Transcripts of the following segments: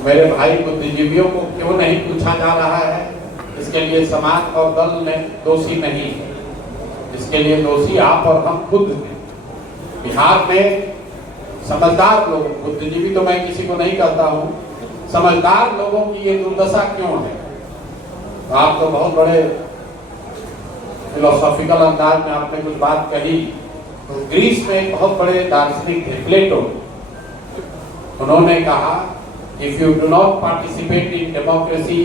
मेरे भाई बुद्धिजीवियों को क्यों नहीं पूछा जा रहा है, इसके लिए समाज और दल में दोषी नहीं है। इसके लिए दोषी आप और हम खुद हैं। बिहार में समझदार लोग, बुद्धिजीवी तो मैं किसी को नहीं कहता हूँ, समझदार लोगों की ये दुर्दशा क्यों है? तो आप तो बहुत बड़े फिलोसॉफिकल अंदाज में आपने कुछ बात कही। तो ग्रीस में एक बहुत बड़े दार्शनिक थे प्लेटो, उन्होंने कहा if you do not participate in democracy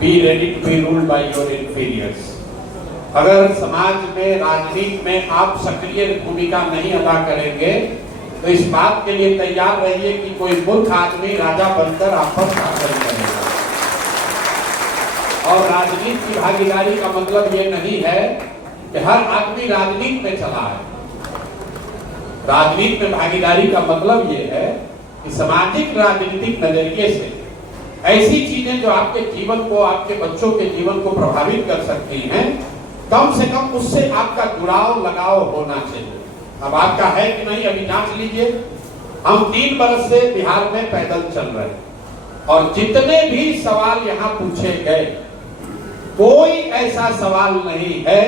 be ready to be ruled by your inferiors. अगर समाज में, राजनीति में आप सक्रिय भूमिका नहीं अदा करेंगे तो इस बात के लिए तैयार रहिए कि कोई मूर्ख आदमी राजा बनकर आप पर शासन करेगा। और राजनीति की भागीदारी का मतलब ये नहीं है कि हर आदमी राजनीति में चला है। राजनीति में भागीदारी का मतलब ये है कि सामाजिक राजनीतिक नजरिए से ऐसी चीजें जो आपके जीवन को, आपके बच्चों के जीवन को प्रभावित कर सकती हैं, कम से कम उससे आपका जुड़ाव, लगाव होना चाहिए। अब आपका है कि नहीं, अभी जांच लीजिए। हम 3 बरस से बिहार में पैदल चल रहे हैं और जितने भी सवाल यहाँ पूछे गए, कोई ऐसा सवाल नहीं है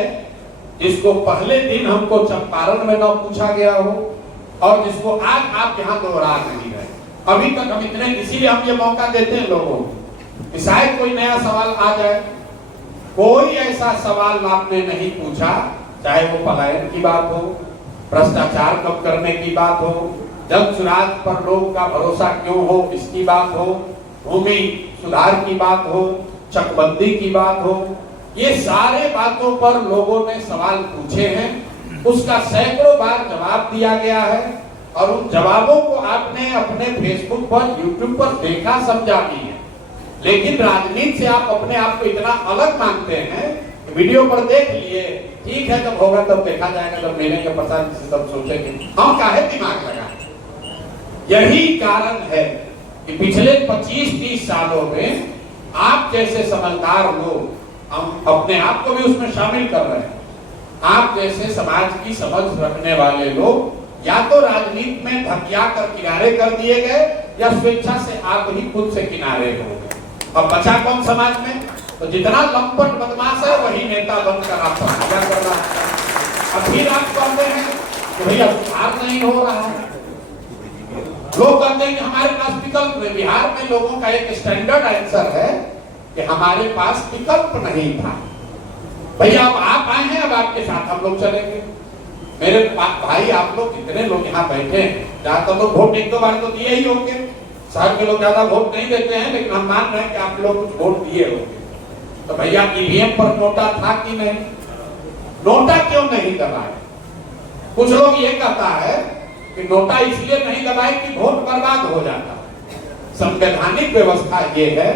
जिसको पहले दिन हमको चंपारण में न पूछा गया हो और जिसको आज आप यहाँ दोहरा नहीं रहे। अभी तक हम इतने, इसीलिए हम ये मौका देते हैं लोगों को कि शायद कोई नया सवाल आ जाए। कोई ऐसा सवाल आपने नहीं पूछा, चाहे वो पलायन की बात हो, भ्रष्टाचार कम करने की बात हो, जन सुराज पर लोगों का भरोसा क्यों हो इसकी बात हो, भूमि सुधार की बात हो, चकबंदी की बात हो, ये सारे बातों पर लोगों ने सवाल पूछे हैं। उसका सैकड़ों बार जवाब दिया गया है और उन जवाबों को आपने अपने फेसबुक पर, यूट्यूब पर देखा, समझा भी है। लेकिन राजनीति से आप अपने आप को इतना अलग मानते हैं, वीडियो पर देख लिए, ठीक है, जब होगा तब देखा जाएगा, जब मिलेंगे प्रसाद से तब सोचेंगे। हम काहे दिमाग लगाए? यही कारण है कि पिछले 25-30 सालों में आप जैसे समझदार लोग, हम अपने आप को भी उसमें शामिल कर रहे हैं, आप जैसे समाज की समझ रखने वाले लोग या तो राजनीति में धकिया कर किनारे कर दिए गए या स्वेच्छा से आप ही खुद से किनारे हो गए। अब बचा कौन समाज में? तो जितना लंपट बदमाश है वही नेता बनकर आप क्या कर रहा है। अब फिर आप कहते हैं कि भैया सुधार नहीं हो रहा है। लोग कहते हैं कि हमारे पास विकल्प नहीं। बिहार में लोगों का एक स्टैंडर्ड आंसर है कि हमारे पास विकल्प नहीं था। भैया अब आप आए हैं, अब आपके साथ हम लोग चलेंगे। मेरे भाई, आप लोग कितने लोग यहाँ बैठे हैं, ज्यादातर लोग वोट 1-2 बार तो दिए ही होंगे। शहर के लोग ज्यादा वोट नहीं देते हैं, लेकिन हम मान रहे हैं कि आप लोग कुछ वोट दिए होंगे। तो भैया ईवीएम पर नोटा था कि नहीं? नोटा क्यों नहीं दबाए? कुछ लोग ये कहता है कि नोटा इसलिए नहीं दबाए कि वोट बर्बाद हो जाता। संवैधानिक व्यवस्था ये है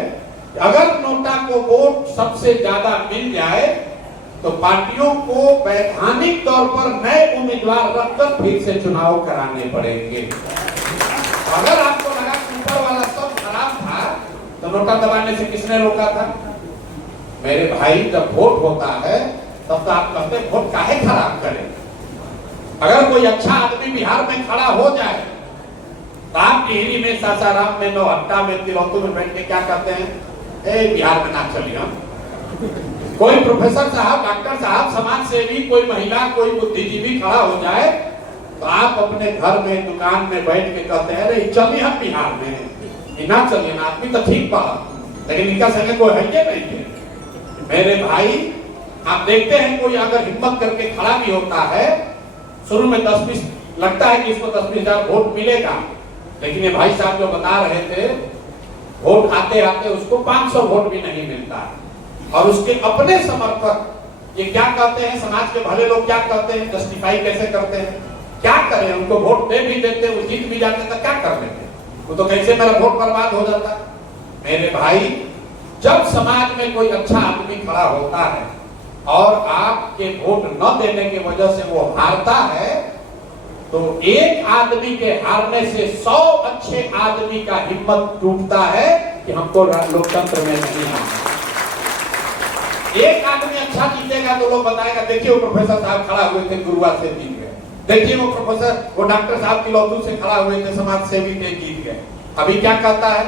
कि अगर नोटा को वोट सबसे ज्यादा मिल जाए तो पार्टियों को वैधानिक तौर पर नए उम्मीदवार रखकर फिर से चुनाव कराने पड़ेंगे। अगर आपको लगा कि ऊपर वाला सब खराब था तो नोटा दबाने से किसने रोका था? मेरे भाई, जब वोट होता है तब तो आप कहते वोट काहे खराब करें। अगर कोई अच्छा आदमी बिहार में खड़ा हो जाए तो आप टिहरी में, सासाराम में, नौहट्टा में, तिलौतू में बैठ के क्या कहते हैं? बिहार में ना चलिए। कोई प्रोफेसर साहब, डॉक्टर साहब, समाज सेवी, कोई महिला, कोई बुद्धिजीवी खड़ा हो जाए तो आप अपने घर में, दुकान में बैठ के कहते हैं अरे चलिए हम बिहार में, ना चलिए ना, आदमी तो ठीक पा, लेकिन इनका संगे कोई है ये नहीं है। मेरे भाई, आप देखते हैं कोई अगर हिम्मत करके खड़ा भी होता है, शुरू में 10-20 लगता है कि इसको 10-20 हजार वोट मिलेगा, लेकिन ये भाई साहब जो बता रहे थे, वोट आते आते उसको 500 वोट भी नहीं मिलता। और उसके अपने समर्थक ये क्या कहते हैं, समाज के भले लोग क्या कहते हैं, जस्टिफाई कैसे करते हैं? क्या करें, उनको वोट दे भी देते, वो जीत भी जाते तो क्या कर लेते, वो तो कैसे मेरा वोट बर्बाद हो जाता। मेरे भाई, जब समाज में कोई अच्छा आदमी खड़ा होता है और आपके वोट न देने की वजह से वो हारता है, तो एक आदमी के हारने से 100 अच्छे आदमी का हिम्मत टूटता है कि हमको लोकतंत्र में नहीं आना। एक आदमी अच्छा जीतेगा तो लोग बताएगा देखिए वो प्रोफेसर साहब खड़ा हुए थे, गुरुआ से जीत गए। देखिए वो प्रोफेसर, वो डॉक्टर साहब तिलौतू से खड़ा हुए थे, समाज सेवी थे, जीत गए। अभी क्या कहता है?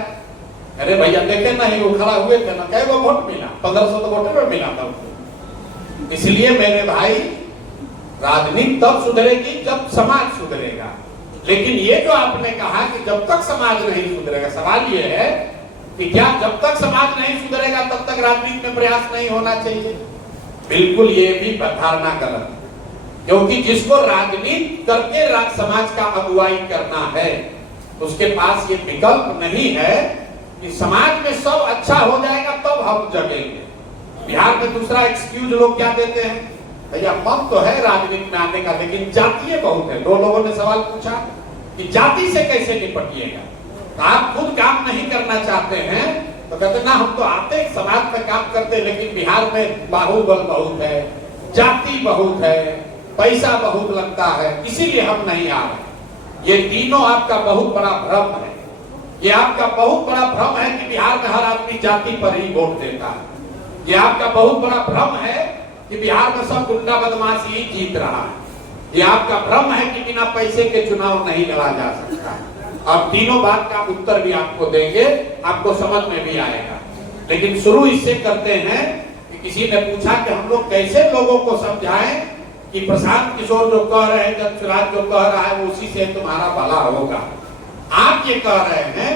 अरे भैया देखे नहीं, वो खड़ा हुए थे ना, कई वो वोट मिला, 1500 तो वोटर में मिला था उनको। इसलिए मेरे भाई, राजनीति तब सुधरेगी जब समाज सुधरेगा। लेकिन ये जो आपने कहा कि जब तक समाज नहीं सुधरेगा, सवाल ये है कि क्या जब तक समाज नहीं सुधरेगा तब तक राजनीति में प्रयास नहीं होना चाहिए? बिल्कुल ये भी धारणा गलत है, क्योंकि जिसको राजनीति करके समाज का अगुवाई करना है उसके पास ये विकल्प नहीं है कि समाज में सब अच्छा हो जाएगा तब हम जगेंगे। बिहार में दूसरा एक्सक्यूज लोग क्या देते हैं, भैया मन तो है राजनीति में आने का, लेकिन जातीय बहुत है। दो लोगों ने सवाल पूछा कि जाति से कैसे निपटिएगा, तो आप खुद काम नहीं करना चाहते हैं तो कहते ना हम तो आते समाज में काम करते, लेकिन बिहार में बाहुबल बहुत है, जाति बहुत है, पैसा बहुत लगता है, इसीलिए हम नहीं आ रहे। ये तीनों आपका बहुत बड़ा भ्रम है। ये आपका बहुत बड़ा भ्रम है कि बिहार में हर आदमी जाति पर ही वोट देता है। ये आपका बहुत बड़ा भ्रम है कि बिहार में सब गुंडा बदमाशी ही जीत रहा है। ये आपका भ्रम है कि बिना पैसे के चुनाव नहीं लड़ा जा सकता है। अब तीनों बात का उत्तर भी आपको देंगे, आपको समझ में भी आएगा। लेकिन शुरू इससे करते हैं कि किसी ने पूछा कि हम लोग कैसे लोगों को समझाएं कि प्रशांत किशोर जो कह रहे हैं, जब सुराज जो कह रहा है उसी से तुम्हारा भला होगा। आप ये कह रहे हैं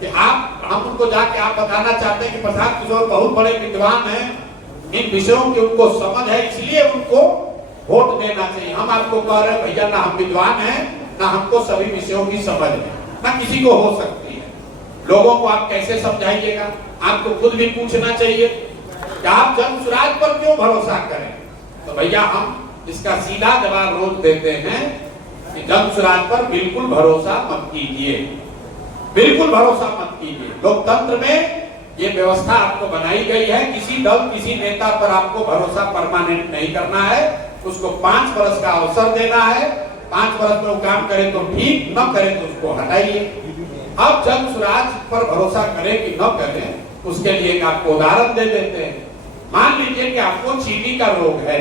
कि हम उनको जाके आप बताना चाहते हैं कि प्रशांत किशोर बहुत बड़े विद्वान हैं, इन विषयों की उनको समझ है, इसलिए उनको वोट देना चाहिए। हम आपको कह रहे हैं भैया ना हम विद्वान हैं, ना हमको सभी विषयों की समझ है, ना किसी को हो सकती है। लोगों को आप कैसे समझाइएगा? आपको खुद भी पूछना चाहिए कि आप जन सुराज पर क्यों भरोसा करें। तो भैया हम इसका सीधा जवाब रोज देते हैं कि जन सुराज पर बिल्कुल भरोसा मत कीजिए, बिल्कुल भरोसा मत कीजिए। लोकतंत्र में ये व्यवस्था आपको बनाई गई है, किसी दल किसी नेता पर आपको भरोसा परमानेंट नहीं करना है, उसको 5 वर्ष का अवसर देना है। 5 वर्ष में वो काम करे तो ठीक, न करे तो उसको हटाइए। अब जन सुराज पर भरोसा करें कि न करें, उसके लिए एक आपको उदाहरण दे देते हैं। मान लीजिए कि आपको चीनी का रोग है,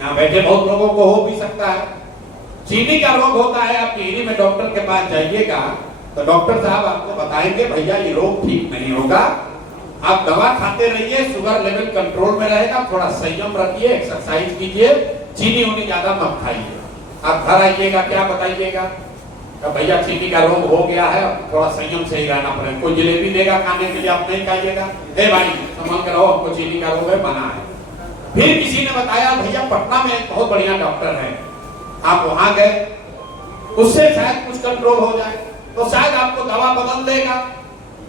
यहाँ बैठे बहुत लोगों को हो भी सकता है। चीनी का रोग होता है, आप टिहरी में डॉक्टर के पास जाइएगा तो डॉक्टर साहब आपको बताएंगे भैया ये रोग ठीक नहीं होगा, आप दवा खाते रहिए, शुगर लेवल कंट्रोल में रहेगा, थोड़ा संयम रखिए, एक्सरसाइज कीजिए, चीनी उनी ज्यादा मत खाइए। आप घर आइएगा क्या बताइएगा, भैया चीनी का रोग हो गया है, थोड़ा संयम से ही रहना पड़ेगा। कोई जलेबी देगा खाने के लिए, आप नहीं खाइएगा, हे भाई संभल कर रहो, हमको चीनी का रोग है, मना है। फिर किसी ने बताया भैया पटना में एक बहुत बढ़िया डॉक्टर है, आप वहां गए, उससे शायद कुछ कंट्रोल हो जाए, तो शायद आपको दवा बदल देगा।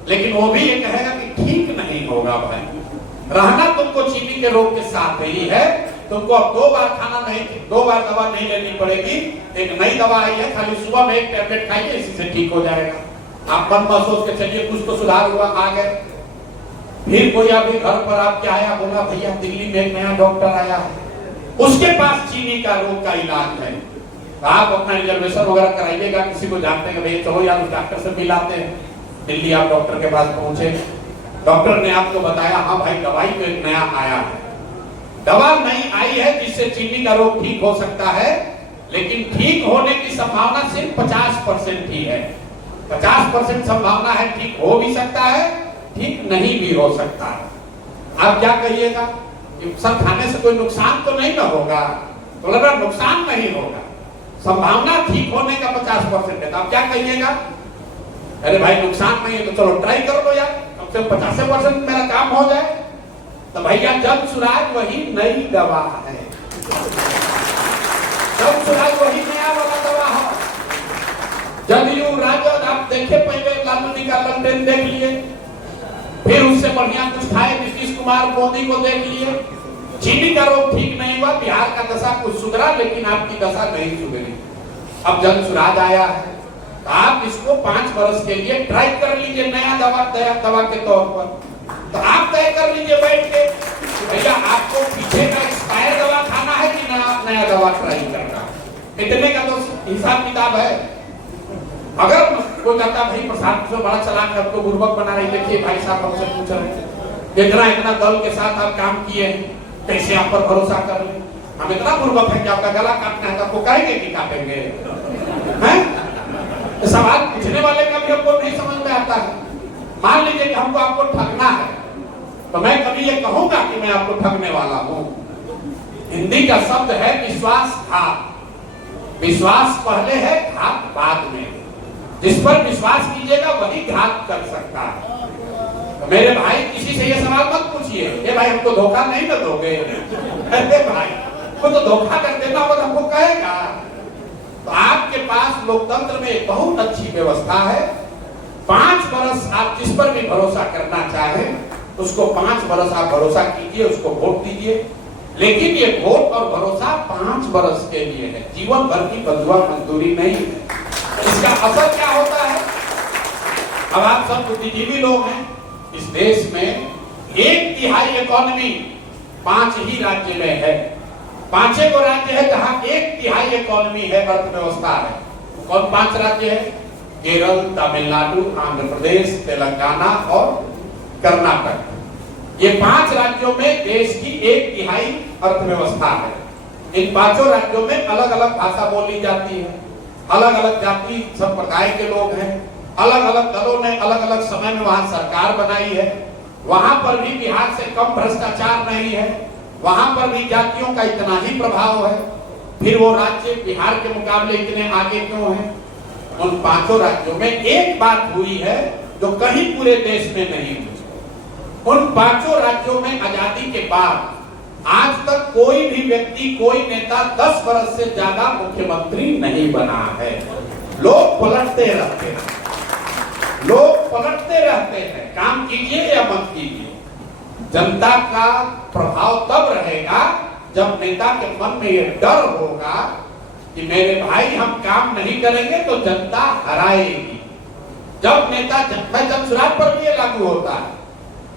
लेकिन वो भी ये कहेगा कि ठीक नहीं होगा भाई, रहना तुमको चीनी के रोग के साथ ही है, तुमको अब 2 बार खाना नहीं, 2 बार दवा नहीं लेनी पड़ेगी, एक नई दवा आई है, खाली सुबह में एक टैबलेट खाइए, इसी से ठीक हो जाएगा। आप मन में सोच के चलिए कुछ तो सुधार हुआ, आ गए। फिर कोई अभी घर पर आपके आया, बोला भैया दिल्ली में एक नया डॉक्टर आया है, उसके पास चीनी का रोग का इलाज है, आप अपना रिजर्वेशन वगैरह कराइएगा, किसी को जानते हैं भैया चलो यार उस डॉक्टर से मिलाते हैं। दिल्ली आप डॉक्टर के पास पहुंचे, डॉक्टर ने आपको बताया हाँ भाई दवाई तो एक नया आया है, दवा नई आई है जिससे चीनी का रोग ठीक हो सकता है, लेकिन ठीक होने की संभावना सिर्फ 50% ही है। 50% संभावना है, ठीक हो भी सकता है, ठीक नहीं भी हो सकता है। आप क्या कहिएगा, सब खाने से कोई नुकसान तो नहीं ना होगा, तो लगा नुकसान नहीं होगा, संभावना ठीक होने का 50% है, तो आप क्या कहिएगा, अरे भाई नुकसान नहीं है तो चलो ट्राई कर लो यार, कम से कम 50% मेरा काम हो जाए। तो भैया जन सुराज वही नई दवा है, जन सुराज वही नया वाला दवा है। जदयू राजद आप देखे, पहले लालू का कंटेंट देख लिए, फिर उससे बढ़िया कुछ खाए नीतीश कुमार मोदी को देख लिए, चीनी का रोग ठीक नहीं हुआ, बिहार का दशा कुछ सुधरा, लेकिन आपकी दशा नहीं सुधरी। अब जन सुराज आया है, तो आप इसको 5 वर्ष के लिए ट्राई कर लीजिए, नया दवा के तौर पर। तो आप तय कर लीजिए बैठ के भैया आपको पीछे का एक्सपायर दवा खाना है कि नया दवा ट्राई करना, इतने का तो हिसाब किताब है। अगर कोई कहता भाई प्रसाद से बड़ा चलाक है, आपको बुर्बक बना रही, देखिए भाई साहब हमसे पूछ रहे इतना दल के साथ आप काम किए हैं, कैसे आप पर भरोसा कर ले, हम इतना बुर्बक है कि आपका गला काटना है तो आपको कहेंगे कि काटेंगे, हैं? सवाल पूछने वाले का भी हमको नहीं समझ में आता है। मान हमको आपको ठगना है, तो मैं कभी ये कहूंगा कि मैं आपको ठगने वाला हूं। हिंदी का शब्द है विश्वासघात। विश्वास पहले है, घात बाद में। जिस पर विश्वास कीजिएगा वही घात कर सकता है। तो मेरे भाई किसी से ये सवाल मत पूछिए, ये भाई हमको धोखा नहीं ना दोगे। अरे भाई वो तो धोखा कर देना होगा, हमको कहेगा। तो आपके पास लोकतंत्र में बहुत अच्छी व्यवस्था है। 5 वर्ष आप जिस पर भी भरोसा करना चाहें उसको 5 वर्ष आप भरोसा कीजिए, उसको वोट दीजिए। लेकिन ये वोट और भरोसा 5 वर्ष के लिए है, जीवन भर की बंधुआ मंजूरी नहीं है। तो इसका असर क्या होता है? अब आप सब बुद्धिजीवी लोग हैं। इस देश में 1/3 इकोनॉमी 5 ही राज्य में है। 5 को राज्य है जहां 1/3 इकोनॉमी है, अर्थव्यवस्था है। कौन 5 राज्य है? केरल, तमिलनाडु, आंध्र प्रदेश, तेलंगाना और कर्नाटक। ये 5 राज्यों में देश की 1/3 अर्थव्यवस्था है। इन 5 राज्यों में अलग अलग भाषा बोली जाती है, अलग अलग जाति संप्रदाय के लोग हैं, अलग अलग दलों ने अलग अलग समय में वहां सरकार बनाई है। वहां पर भी बिहार से कम भ्रष्टाचार नहीं है, वहां पर भी जातियों का इतना ही प्रभाव है। फिर वो राज्य बिहार के मुकाबले इतने आगे क्यों हैं? उन 5 राज्यों में एक बात हुई है जो कहीं पूरे देश में नहीं हुई। उन 5 राज्यों में आजादी के बाद आज तक कोई भी व्यक्ति, कोई नेता 10 वर्ष से ज्यादा मुख्यमंत्री नहीं बना है। लोग पलटते रहते हैं, लोग पलटते रहते हैं। काम कीजिए या मत कीजिए, जनता का प्रभाव तब रहेगा जब नेता के मन में यह डर होगा कि मेरे भाई हम काम नहीं करेंगे तो जनता हराएगी। जब नेता जनसुराज पर भी ये लागू होता है।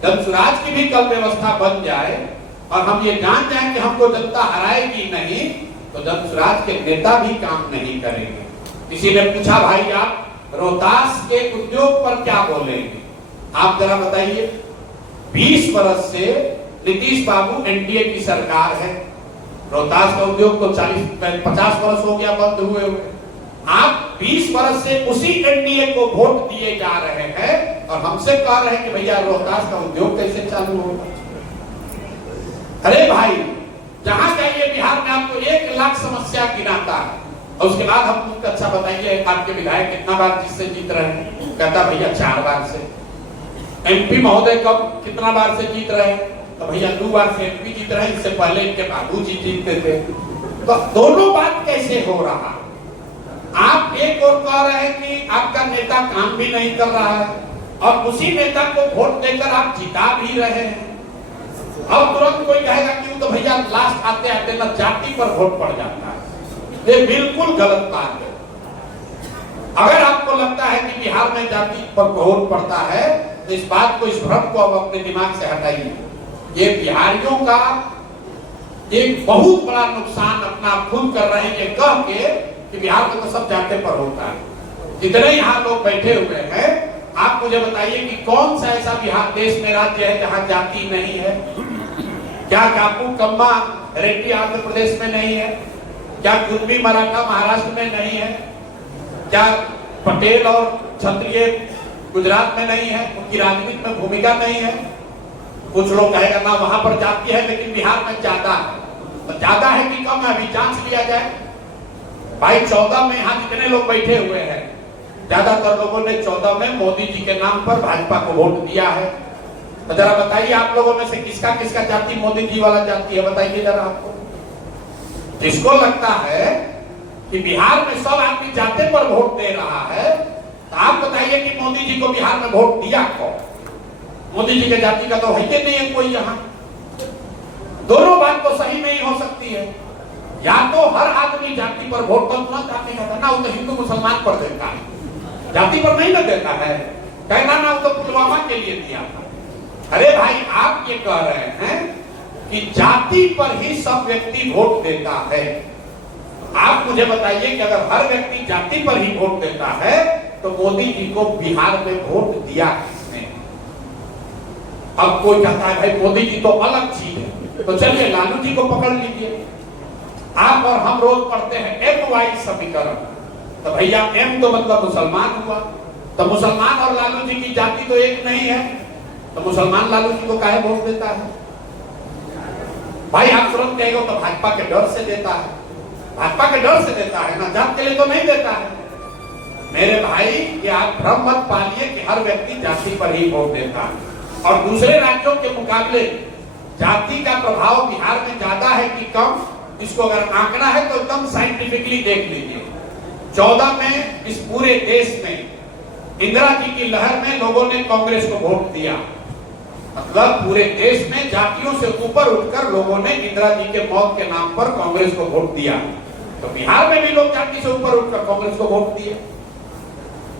जनसुराज की भी कल व्यवस्था बन जाए और हम ये जान जाएं कि हमको जनता हराएगी नहीं, तो जनसुराज के नेता भी काम नहीं करेंगे। किसी ने पूछा भाई आप रोहतास के उद्योग पर क्या बोलेंगे? आप जरा बताइए। 20 वर्ष से नीतीश बाबू एनडीए की सरकार है। रोहतास का उद्योग तो 40-50 वर्ष हो गया बंद हुए हुए। आप 20 वर्ष से उसी एनडीए को वोट दिए जा रहे हैं और हमसे कह रहे हैं कि भैया रोहतास का उद्योग कैसे चालू होगा? अरे भाई जहां जाइए बिहार में आपको 1 लाख समस्या गिनाता है और उसके बाद हम कुछ अच्छा बताइए आपके विधायक कितना बार जिससे जीत रहे हैं? कहता भैया 4 बार से। एमपी महोदय कब कितना बार से जीत रहे हैं? तो भैया 2 बार से एमपी जीत रहे हैं, इससे पहले इनके बाबू जी जीतते थे। तो दोनों बात कैसे हो रहा? आप एक और कह रहे हैं कि आपका नेता काम भी नहीं कर रहा है और उसी नेता को वोट देकर आप जिता भी रहे हैं। अब तुरंत कोई कहेगा कि तो भैया लास्ट आते आते ना जाति पर वोट पड़ जाता है। ये बिल्कुल गलत बात है। अगर आपको लगता है कि बिहार में जाति पर वोट पड़ता है तो इस बात को, इस भ्रम को अब अपने दिमाग से हटाइए। ये बिहारियों का एक बहुत बड़ा नुकसान अपना खुद कर रहे हैं ये कह के कि बिहार में तो सब जाते पर होता है। जितने यहाँ लोग बैठे हुए हैं आप मुझे बताइए कि कौन सा ऐसा बिहार देश में राज्य है जहाँ जाति नहीं है? क्या कापू कम्मा रेड्डी आंध्र प्रदेश में नहीं है? क्या कुर्मी मराठा महाराष्ट्र में नहीं है? क्या पटेल और क्षत्रिय गुजरात में नहीं है? उनकी राजनीति में भूमिका नहीं है? कुछ लोग कहेगा ना वहां पर जाति है लेकिन बिहार में ज्यादा है। तो ज्यादा है कि कम है? अभी जांच लिया जाए। भाई 14 में यहाँ जितने लोग बैठे हुए हैं ज्यादातर लोगों ने 14 में मोदी जी के नाम पर भाजपा को वोट दिया है। तो जरा बताइए आप लोगों में से किसका किसका जाति मोदी जी वाला जाति है? बताइए जरा आपको। जिसको लगता है कि बिहार में सब आदमी जाते पर वोट दे रहा है तो आप बताइए कि मोदी जी को बिहार में वोट दिया कौन? मोदी जी के जाति का तो है नहीं है कोई यहाँ। दोनों बात तो सही नहीं हो सकती है। या तो हर आदमी जाति पर वोट तो ना जाति का ना, वो तो हिंदू मुसलमान पर देता है, जाति पर नहीं ना देता है। कहना ना वो तो पुलवामा के लिए दिया था। अरे भाई आप ये कह रहे हैं कि जाति पर ही सब व्यक्ति वोट देता है। आप मुझे बताइए कि अगर हर व्यक्ति जाति पर ही वोट देता है तो मोदी जी को बिहार में वोट दिया किसने? अब कोई कहता है भाई मोदी जी तो अलग चीज है, तो चलिए लालू जी को पकड़ लीजिए। आप और हम रोज पढ़ते हैं MY समीकरण, तो भैया M तो मतलब मुसलमान हुआ, तो मुसलमान और लालू जी की जाति तो एक नहीं है। तो मुसलमान लालू जी को काहे वोट देता है? भाई आप तुरंत कहेंगे तो भाजपा के डर से देता है, भाजपा के डर से देता है ना, जात के लिए तो नहीं देता है। मेरे भाई ये आप भ्रम मत पालिए कि हर व्यक्ति जाति पर ही वोट देता है। और दूसरे राज्यों के मुकाबले जाति का प्रभाव बिहार में ज्यादा है कि कम, इसको अगर आंकना है तो एकदम साइंटिफिकली देख लीजिए। 14 में इस पूरे देश में इंदिरा जी की लहर में लोगों ने कांग्रेस को वोट दिया, मतलब पूरे देश में जातियों से ऊपर उठकर लोगों ने इंदिरा जी के मौत के नाम पर कांग्रेस को वोट दिया। तो बिहार में भी लोग जाति से ऊपर उठकर कांग्रेस को वोट दिए।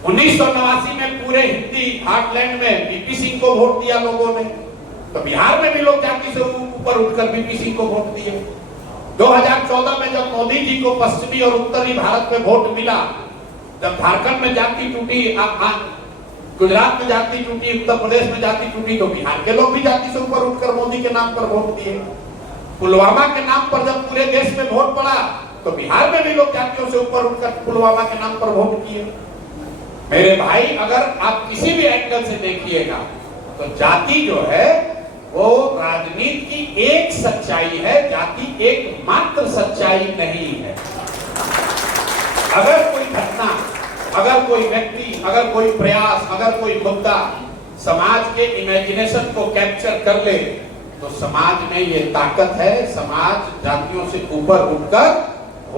1989 में पूरे हिंदी हार्टलैंड में बीपी सिंह को वोट दिया लोगों ने, तो बिहार में भी लोग जाति से ऊपर उठकर बीपी सिंह को वोट दिए। 2014 में जब मोदी जी को पश्चिमी और उत्तरी भारत में वोट मिला, जब झारखंड में जाति टूटी, गुजरात में जाति टूटी, उत्तर प्रदेश में जाति टूटी, तो बिहार के लोग भी जाति से ऊपर उठकर मोदी के नाम पर वोट दिए। पुलवामा के नाम पर जब पूरे देश में वोट पड़ा, तो बिहार में भी लोग जातियों से ऊपर उठकर पुलवामा के नाम पर वोट किए। मेरे भाई अगर आप किसी भी एंगल से देखिएगा तो जाति जो है वो राजनीति की एक सच्चाई है, जाति एकमात्र सच्चाई नहीं है। अगर कोई घटना, अगर कोई व्यक्ति, अगर कोई प्रयास, अगर कोई मुद्दा समाज के इमेजिनेशन को कैप्चर कर ले तो समाज में ये ताकत है, समाज जातियों से ऊपर उठकर